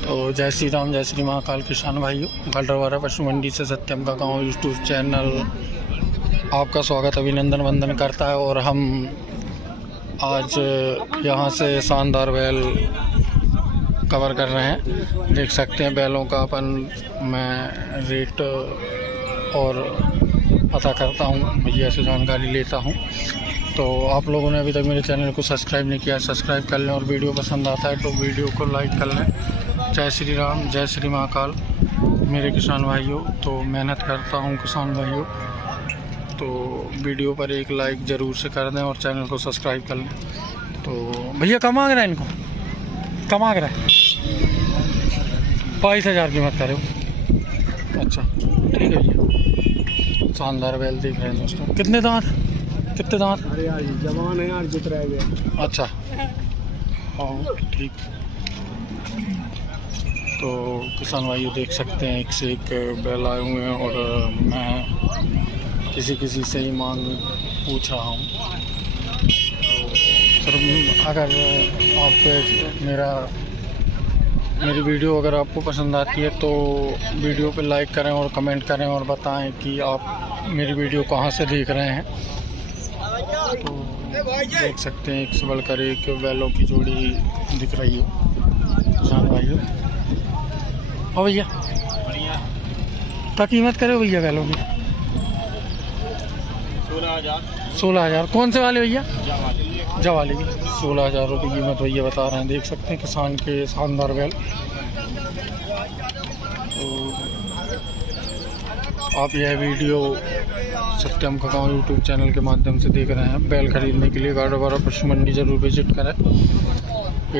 तो जय श्री राम, जय श्री महाकाल। किसान भाइयों, गाडरवारा पशु मंडी से सत्यम का गाँव यूट्यूब चैनल आपका स्वागत अभिनंदन वंदन करता है। और हम आज यहाँ से शानदार बैल कवर कर रहे हैं। देख सकते हैं बैलों का अपन मैं रेट और पता करता हूँ, भैया से जानकारी लेता हूँ। तो आप लोगों ने अभी तक मेरे चैनल को सब्सक्राइब नहीं किया, सब्सक्राइब कर लें। और वीडियो पसंद आता है तो वीडियो को लाइक कर लें। जय श्री राम, जय श्री महाकाल मेरे किसान भाइयों। तो मेहनत करता हूँ किसान भाइयों, तो वीडियो पर एक लाइक ज़रूर से कर दें और चैनल को सब्सक्राइब कर लें। तो भैया कम मांग रहा है, इनको कम मांग रहा है 22,000 कीमत करे हो। अच्छा ठीक है भैया, शानदार बैल देख रहे हैं दोस्तों। कितने दांत अरे यार जवान है यार, जित रह गया। अच्छा हाँ ठीक। तो किसान भाइयों देख सकते हैं एक से एक बैल आए हुए हैं और मैं किसी से ही मांग पूछ रहा हूँ। तो सर अगर आप मेरी वीडियो अगर आपको पसंद आती है तो वीडियो पे लाइक करें और कमेंट करें और बताएं कि आप मेरी वीडियो कहाँ से देख रहे हैं। तो देख सकते हैं एक से बढ़कर एक बैलों की जोड़ी दिख रही है किसान भाइयों। हाँ भैया क्या कीमत करे हो भैया बैलों की? 16,000। कौन से वाले भैया? जवाले की 16,000 रुपये कीमत भैया बता रहे हैं। देख सकते हैं किसान के शानदार बैल। तो आप यह वीडियो सत्यम का गाँव यूट्यूब चैनल के माध्यम से देख रहे हैं। बैल खरीदने के लिए गाडरवारा पशु मंडी ज़रूर विजिट करें।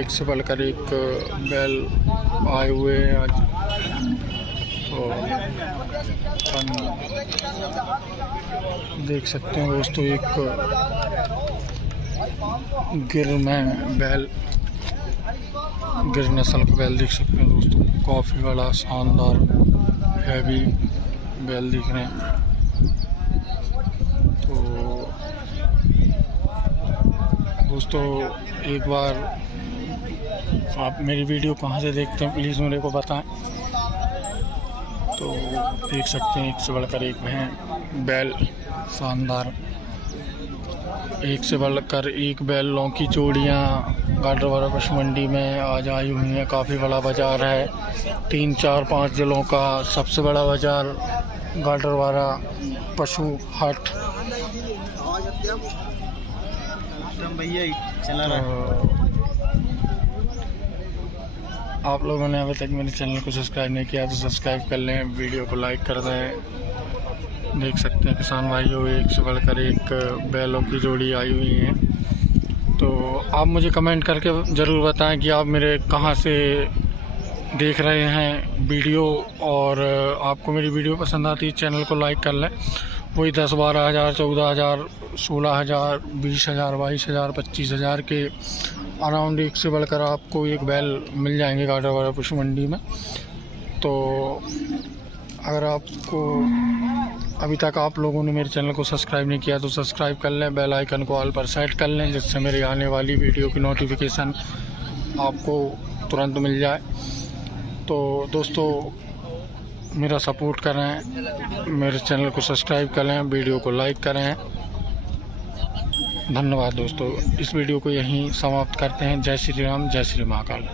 एक से बढ़कर एक बैल आए हुए हैं आज। तो देख सकते हैं दोस्तों एक गिर नस्ल का बैल देख सकते हैं दोस्तों। काफ़ी बड़ा शानदार हैवी बैल दिख रहे हैं। तो दोस्तों एक बार आप मेरी वीडियो कहाँ से देखते हैं प्लीज़ मेरे को बताएं। तो देख सकते हैं एक से बढ़कर एक बैल शानदार, एक से बढ़कर एक बैलों की जोड़ियाँ गाडरवारा पशु मंडी में आज आई हुई हैं। काफ़ी बड़ा बाज़ार है, 3, 4, 5 जिलों का सबसे बड़ा बाज़ार गाडरवारा पशु हाट। आप लोगों ने अभी तक मेरे चैनल को सब्सक्राइब नहीं किया तो सब्सक्राइब कर लें, वीडियो को लाइक कर दें। देख सकते हैं किसान भाइयों एक से बढ़कर एक बैलों की जोड़ी आई हुई है। तो आप मुझे कमेंट करके ज़रूर बताएं कि आप मेरे कहाँ से देख रहे हैं वीडियो। और आपको मेरी वीडियो पसंद आती है चैनल को लाइक कर लें। वही 10, 12,000, 14,000, 16,000, 20,000, 22,000, 25,000 के अराउंड एक से बढ़कर आपको एक बैल मिल जाएंगे गाडरवारा पशु मंडी में। तो अगर आपको अभी तक आप लोगों ने मेरे चैनल को सब्सक्राइब नहीं किया तो सब्सक्राइब कर लें, बेल आइकन को ऑल पर सेट कर लें, जिससे मेरी आने वाली वीडियो की नोटिफिकेशन आपको तुरंत मिल जाए। तो दोस्तों मेरा सपोर्ट करें, मेरे चैनल को सब्सक्राइब करें, वीडियो को लाइक करें। धन्यवाद दोस्तों। इस वीडियो को यहीं समाप्त करते हैं। जय श्री राम, जय श्री महाकाल।